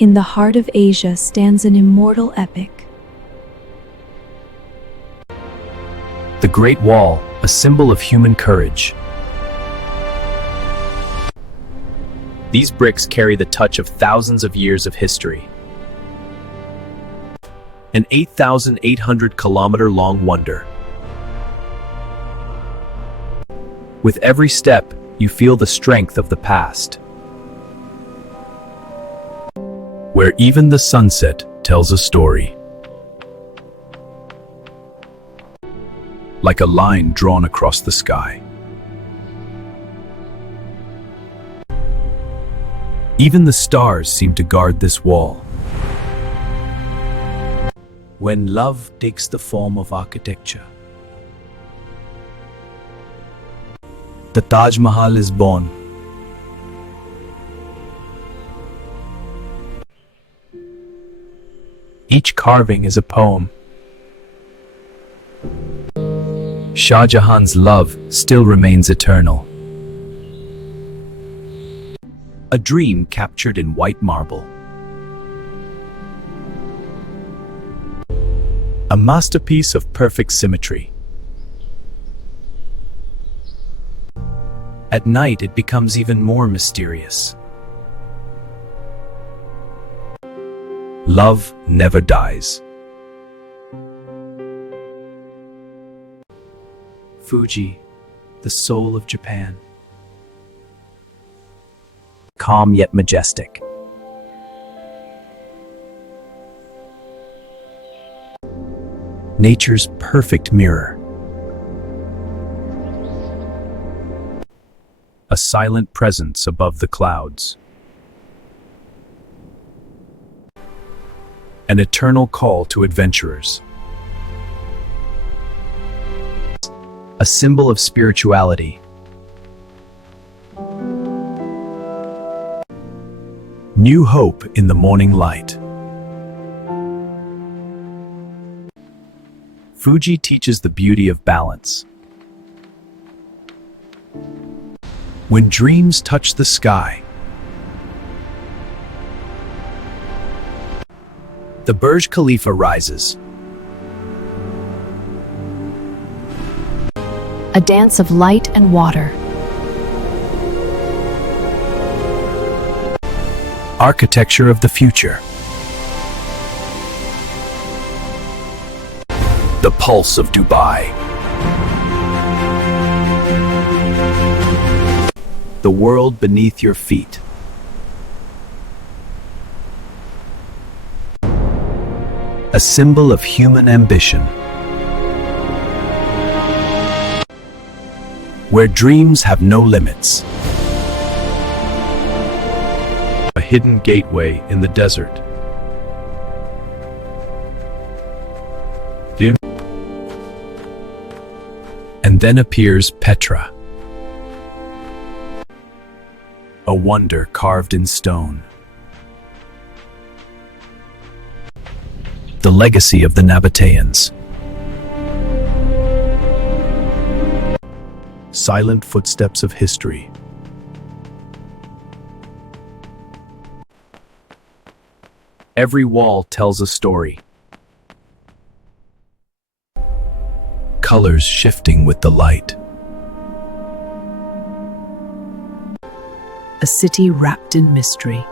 In the heart of Asia stands an immortal epic. The Great Wall, a symbol of human courage. These bricks carry the touch of thousands of years of history. An 8,800-kilometer-long wonder. With every step, you feel the strength of the past. Where even the sunset tells a story. Like a line drawn across the sky. Even the stars seem to guard this wall. When love takes the form of architecture, the Taj Mahal is born. Each carving is a poem. Shah Jahan's love still remains eternal. A dream captured in white marble. A masterpiece of perfect symmetry. At night, it becomes even more mysterious. Love never dies. Fuji, the soul of Japan. Calm yet majestic. Nature's perfect mirror. A silent presence above the clouds. An eternal call to adventurers. A symbol of spirituality. New hope in the morning light. Fuji teaches the beauty of balance. When dreams touch the sky, the Burj Khalifa rises. A dance of light and water. Architecture of the future. The pulse of Dubai. The world beneath your feet. A symbol of human ambition. Where dreams have no limits. A hidden gateway in the desert. And then appears Petra. A wonder carved in stone. The legacy of the Nabateans. Silent footsteps of history. Every wall tells a story. Colors shifting with the light. A city wrapped in mystery.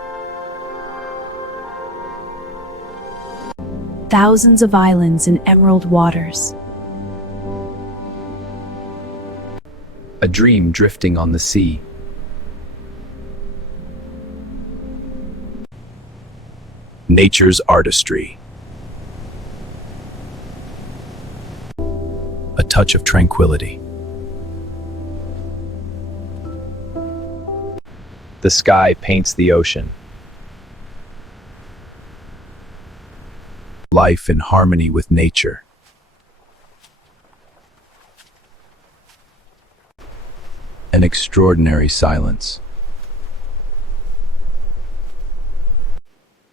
Thousands of islands in emerald waters. A dream drifting on the sea. Nature's artistry. A touch of tranquility. The sky paints the ocean. Life in harmony with nature. An extraordinary silence.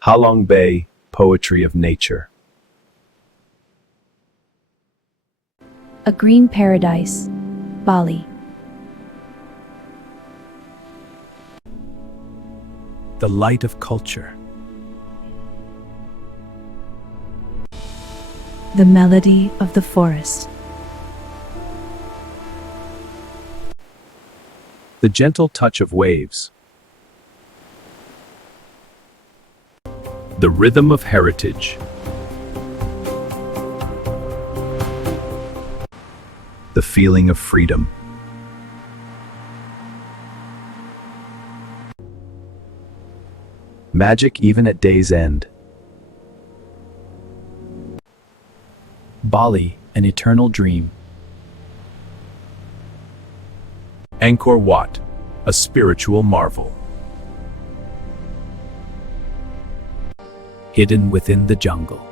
Halong Bay, poetry of nature. A green paradise, Bali. The light of culture. The melody of the forest. The gentle touch of waves. The rhythm of heritage. The feeling of freedom. Magic even at day's end. Bali, an eternal dream. Angkor Wat, a spiritual marvel. Hidden within the jungle.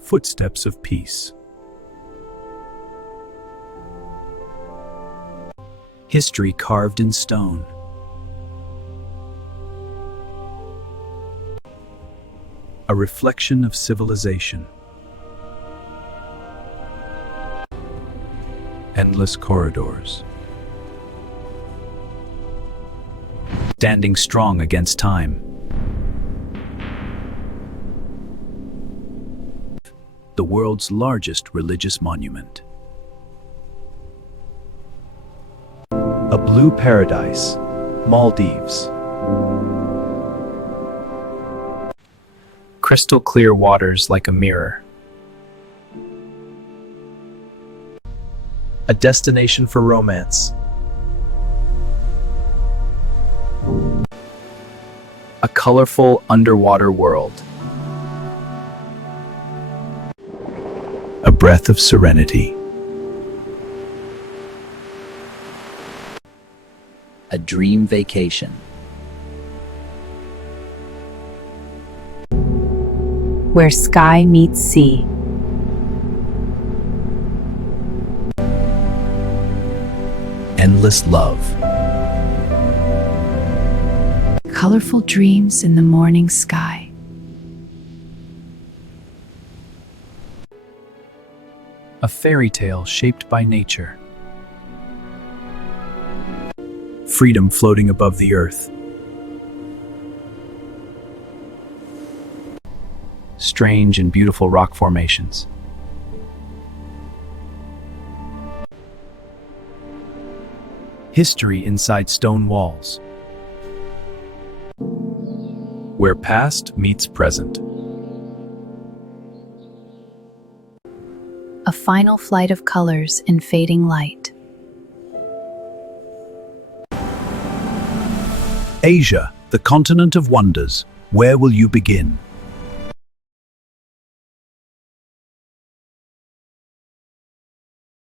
Footsteps of peace. History carved in stone. A reflection of civilization. Endless corridors. Standing strong against time. The world's largest religious monument. A blue paradise, Maldives. Crystal clear waters like a mirror. A destination for romance. A colorful underwater world. A breath of serenity. A dream vacation. Where sky meets sea. Endless love. Colorful dreams in the morning sky. A fairy tale shaped by nature. Freedom floating above the earth. Strange and beautiful rock formations. History inside stone walls. Where past meets present. A final flight of colors in fading light. Asia, the continent of wonders. Where will you begin?